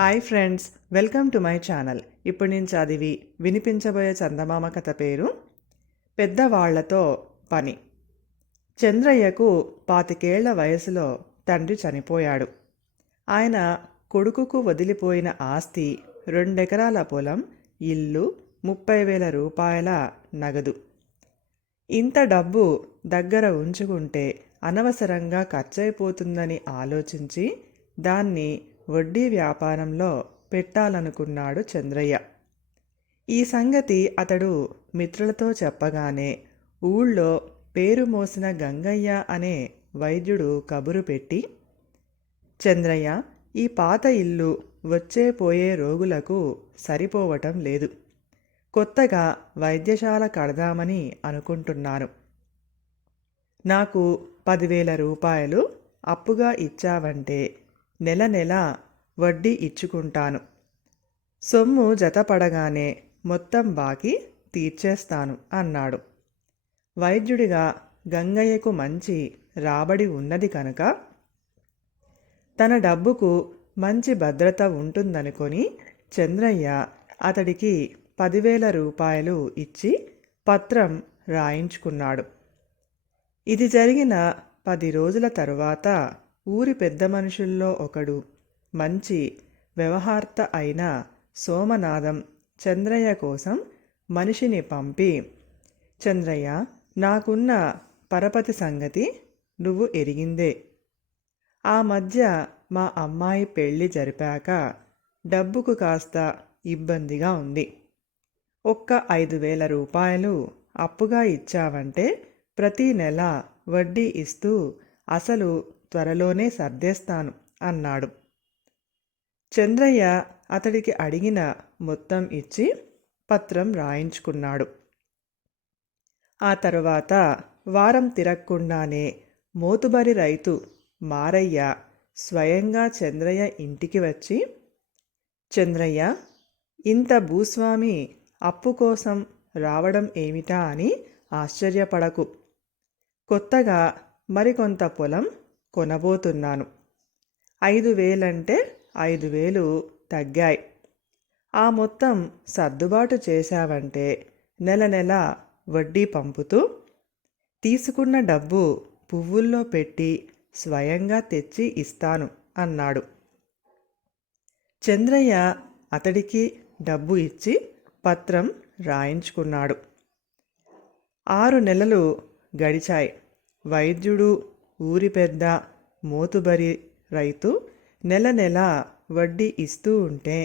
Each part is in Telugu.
Hi friends welcome to my channel. ఇప్పుడు నేను చదివి వినిపించబోయే చందమామ కథ పేరు పెద్దవాళ్ళతో పని. చంద్రయ్యకు పాతికేళ్ళ వయసులో తండ్రి చనిపోయాడు. ఆయన కొడుకుకు వదిలిపోయిన ఆస్తి రెండెకరాల పొలం ఇల్లు ముప్పై వేల రూపాయల నగదు. ఇంత డబ్బు దగ్గర ఉంచుకుంటే అనవసరంగా ఖర్చయిపోతుందని ఆలోచించి దాన్ని వడ్డీ వ్యాపారంలో పెట్టాలనుకున్నాడు చంద్రయ్య. ఈ సంగతి అతడు మిత్రులతో చెప్పగానే ఊళ్ళో పేరు మోసిన గంగయ్య అనే వైద్యుడు కబురు పెట్టి చంద్రయ్య ఈ పాత ఇల్లు వచ్చే పోయే రోగులకు సరిపోవటం లేదు. కొత్తగా వైద్యశాల కడదామని అనుకుంటున్నాను. నాకు పదివేల రూపాయలు అప్పుగా ఇచ్చావంటే నెల నెల వడ్డీ ఇచ్చుకుంటాను. సొమ్ము జతపడగానే మొత్తం బాకీ తీర్చేస్తాను అన్నాడు. వైద్యుడిగా గంగయ్యకు మంచి రాబడి ఉన్నది కనుక తన డబ్బుకు మంచి భద్రత ఉంటుందనుకొని చంద్రయ్య అతడికి పదివేల రూపాయలు ఇచ్చి పత్రం రాయించుకున్నాడు. ఇది జరిగిన పది రోజుల తరువాత ఊరి పెద్ద మనుషుల్లో ఒకడు. మంచి వ్యవహార్త అయిన సోమనాథం చంద్రయ్య కోసం మనిషిని పంపి చంద్రయ్య నాకున్న పరపతి సంగతి నువ్వు ఎరిగిందే. ఆ మధ్య మా అమ్మాయి పెళ్ళి జరిపాక డబ్బుకు కాస్త ఇబ్బందిగా ఉంది. ఒక్క ఐదు వేల రూపాయలు అప్పుగా ఇచ్చావంటే ప్రతి నెల వడ్డీ ఇస్తూ అసలు త్వరలోనే సర్దేస్తాను అన్నాడు. చంద్రయ్య అతడికి అడిగిన మొత్తం ఇచ్చి పత్రం రాయించుకున్నాడు. ఆ తరువాత వారం తిరగకుండానే మోతుబరి రైతు మారయ్య స్వయంగా చంద్రయ్య ఇంటికి వచ్చి చంద్రయ్య ఇంత భూస్వామి అప్పు కోసం రావడం ఏమిటా అని ఆశ్చర్యపడకు. కొత్తగా మరికొంత పొలం కొనబోతున్నాను. ఐదు వేలంటే ఐదు వేలు తగ్గాయి. ఆ మొత్తం సర్దుబాటు చేశావంటే నెల నెల వడ్డీ పంపుతూ తీసుకున్న డబ్బు పువ్వుల్లో పెట్టి స్వయంగా తెచ్చి ఇస్తాను అన్నాడు. చంద్రయ్య అతడికి డబ్బు ఇచ్చి పత్రం రాయించుకున్నాడు. ఆరు నెలలు గడిచాయి. వైద్యుడు ఊరి పెద్ద మోతుబరి రైతు నెల నెల వడ్డీ ఇస్తూ ఉంటే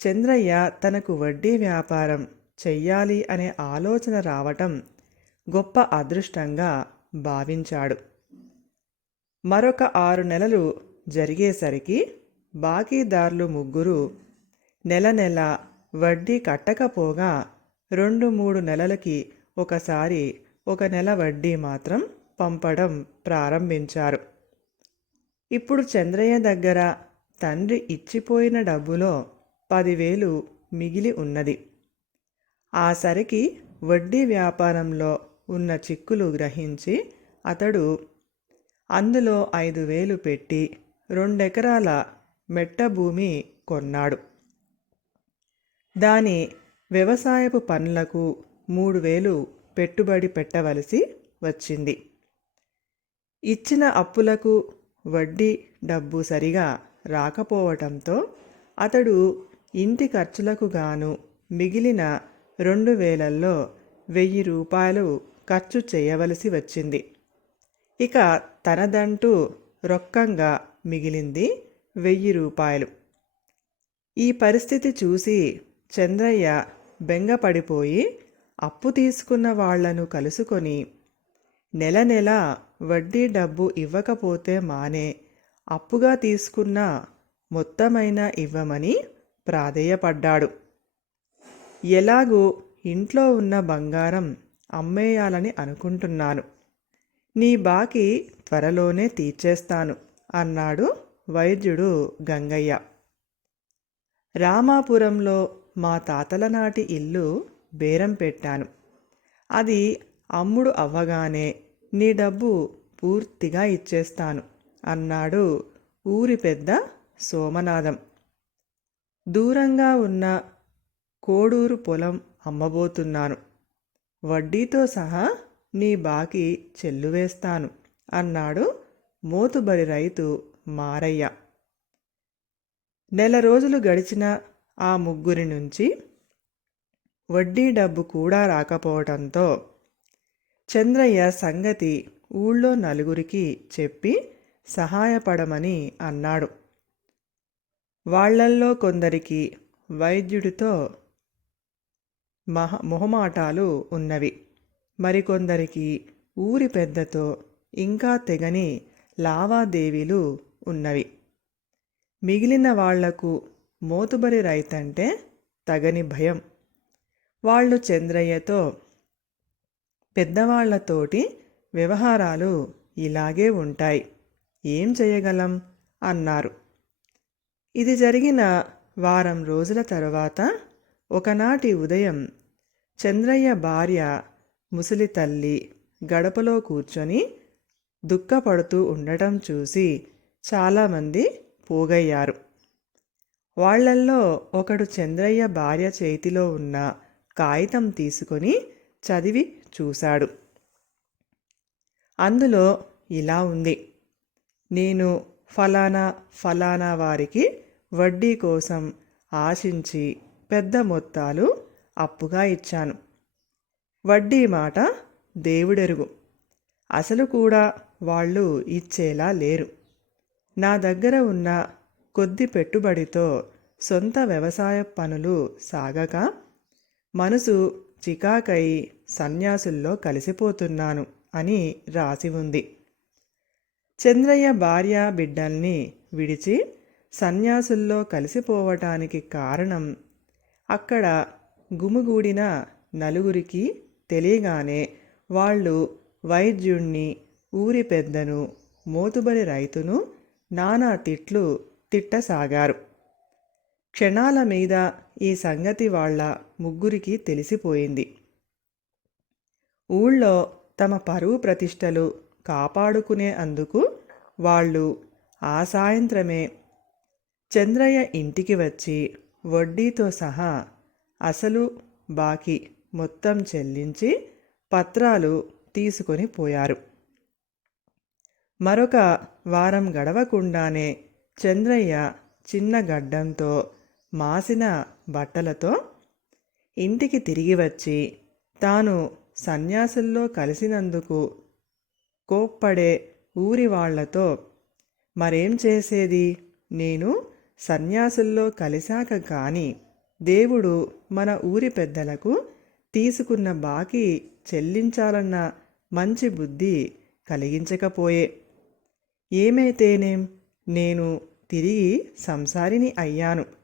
చంద్రయ్య తనకు వడ్డీ వ్యాపారం చెయ్యాలి అనే ఆలోచన రావటం గొప్ప అదృష్టంగా భావించాడు. మరొక ఆరు నెలలు జరిగేసరికి బాకీదారులు ముగ్గురు నెల నెల వడ్డీ కట్టకపోగా రెండు మూడు నెలలకి ఒకసారి ఒక నెల వడ్డీ మాత్రం పంపడం ప్రారంభించారు. ఇప్పుడు చంద్రయ్య దగ్గర తండ్రి ఇచ్చిపోయిన డబ్బులో పదివేలు మిగిలి ఉన్నది. ఆ సరికి వడ్డీ వ్యాపారంలో ఉన్న చిక్కులు గ్రహించి అతడు అందులో ఐదు వేలు పెట్టి రెండెకరాల మెట్ట భూమి కొన్నాడు. దాని వ్యవసాయపు పనులకు మూడు వేలు పెట్టుబడి పెట్టవలసి వచ్చింది. ఇచ్చిన అప్పులకు వడ్డీ డబ్బు సరిగా రాకపోవటంతో అతడు ఇంటి ఖర్చులకు గాను మిగిలిన రెండు వేలల్లో వెయ్యి రూపాయలు ఖర్చు చేయవలసి వచ్చింది. ఇక తనదంటూ రొక్కంగా మిగిలింది వెయ్యి రూపాయలు. ఈ పరిస్థితి చూసి చంద్రయ్య బెంగపడిపోయి అప్పు తీసుకున్న వాళ్ళను కలుసుకొని నెల నెల వడ్డీ డబ్బు ఇవ్వకపోతే మానే. అప్పుగా తీసుకున్న మొత్తమైనా ఇవ్వమని ప్రాధేయపడ్డాడు. ఎలాగూ ఇంట్లో ఉన్న బంగారం అమ్మేయాలని అనుకుంటున్నాను. నీ బాకీ త్వరలోనే తీర్చేస్తాను అన్నాడు వైద్యుడు గంగయ్య. రామాపురంలో మా తాతల నాటి ఇల్లు బేరం పెట్టాను. అది అమ్ముడు అవ్వగానే నీ డబ్బు పూర్తిగా ఇచ్చేస్తాను అన్నాడు ఊరి పెద్ద సోమనాథం. దూరంగా ఉన్న కోడూరు పొలం అమ్మబోతున్నాను. వడ్డీతో సహా నీ బాకీ చెల్లువేస్తాను అన్నాడు మోతుబరి రైతు మారయ్య. నెల రోజులు గడిచిన ఆ ముగ్గురి నుంచి వడ్డీ డబ్బు కూడా రాకపోవటంతో చంద్రయ్య సంగతి ఊళ్ళో నలుగురికి చెప్పి సహాయపడమని అన్నాడు. వాళ్ళల్లో కొందరికి వైద్యుడితో మహ మొహమాటాలు ఉన్నవి. మరికొందరికి ఊరి పెద్దతో ఇంకా తెగని లావాదేవీలు ఉన్నవి. మిగిలిన వాళ్ళకు మోతుబరి రైతంటే తగని భయం. వాళ్ళు చంద్రయ్యతో పెద్దవాళ్ళతోటి వ్యవహారాలు ఇలాగే ఉంటాయి. ఏం చేయగలం? అన్నారు. ఇది జరిగిన వారం రోజుల తరువాత ఒకనాటి ఉదయం చంద్రయ్య భార్య ముసలి తల్లి గడపలో కూర్చొని దుఃఖపడుతూ ఉండటం చూసి చాలామంది పోగయ్యారు. వాళ్ళల్లో ఒకడు చంద్రయ్య భార్య చేతిలో ఉన్న కాగితం తీసుకొని చదివి చూశాడు. అందులో ఇలా ఉంది. నేను ఫలానా ఫలానా వారికి వడ్డీ కోసం ఆశించి పెద్ద మొత్తాలు అప్పుగా ఇచ్చాను. వడ్డీ మాట దేవుడెరుగు. అసలు కూడా వాళ్ళు ఇచ్చేలా లేరు. నా దగ్గర ఉన్న కొద్ది పెట్టుబడితో సొంత వ్యవసాయ పనులు సాగక మనసు చికాకై సన్యాసుల్లో కలిసిపోతున్నాను అని రాసి ఉంది. చంద్రయ్య భార్య బిడ్డల్ని విడిచి సన్యాసుల్లో కలిసిపోవటానికి కారణం అక్కడ గుమిగూడిన నలుగురికి తెలియగానే వాళ్ళు వైద్యుణ్ణి ఊరి పెద్దను మోతుబరి రైతును నానా తిట్లు తిట్టసాగారు. క్షణాల మీద ఈ సంగతి వాళ్ళ ముగ్గురికి తెలిసిపోయింది. ఊళ్ళో తమ పరువు ప్రతిష్టలు కాపాడుకునే అందుకు వాళ్ళు ఆ సాయంత్రమే చంద్రయ్య ఇంటికి వచ్చి వడ్డీతో సహా అసలు బాకీ మొత్తం చెల్లించి పత్రాలు తీసుకొని పోయారు. మరొక వారం గడవకుండానే చంద్రయ్య చిన్న గడ్డంతో మాసిన బట్టలతో ఇంటికి తిరిగి వచ్చి తాను సన్యాసుల్లో కలిసినందుకు కోప్పడే ఊరి వాళ్ళతో మరేం చేసేది? నేను సన్యాసుల్లో కలిశాక కానీ దేవుడు మన ఊరి పెద్దలకు తీసుకున్న బాకీ చెల్లించాలన్న మంచి బుద్ధి కలిగించకపోయే. ఏమైతేనేం? నేను తిరిగి సంసారిని అయ్యాను.